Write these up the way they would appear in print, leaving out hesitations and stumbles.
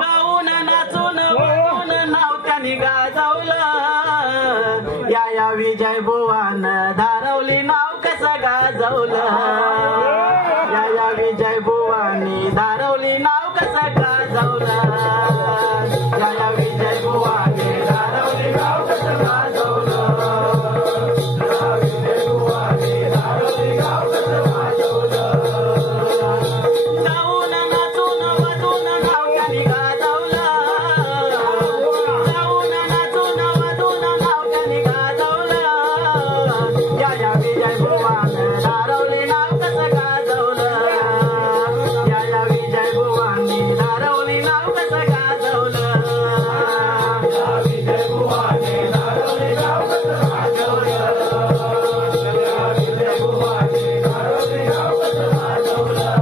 गाऊन नाचून वाजून नाव त्यांनी गाजवलं या विजय बुवान धारवली नाव कसं गाजवलं या विजय बुवानी धारवली नाव कसं गाजवलं या विजय बुवानी धारवली नाव कसं गाजवलं विजय बुवानी धारवली नाव कसं गाजवलं गाऊन नाचून वाजून नाव त्यांनी गाजवलं गाऊन नाचून वाजून नाव त्यांनी गाजवलं या विजय बुवान धारवली नाव कसं गाजवलं या विजय बुवानी धारवली नाव कसं गाजवलं विजय बुवानी धारवली नाव कसं गाजवलं विजय बुवानी धारवली नाव कसं गाजवलं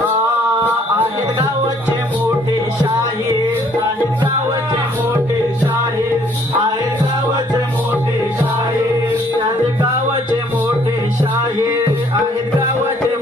आहेत गावाचे मोठे शाहीर आहेत गावाचे मोठे शाहीर आहेत गावाचे मोठे शाहीर आहेत गावाचे मोठे शाहीर आहेत गावाचे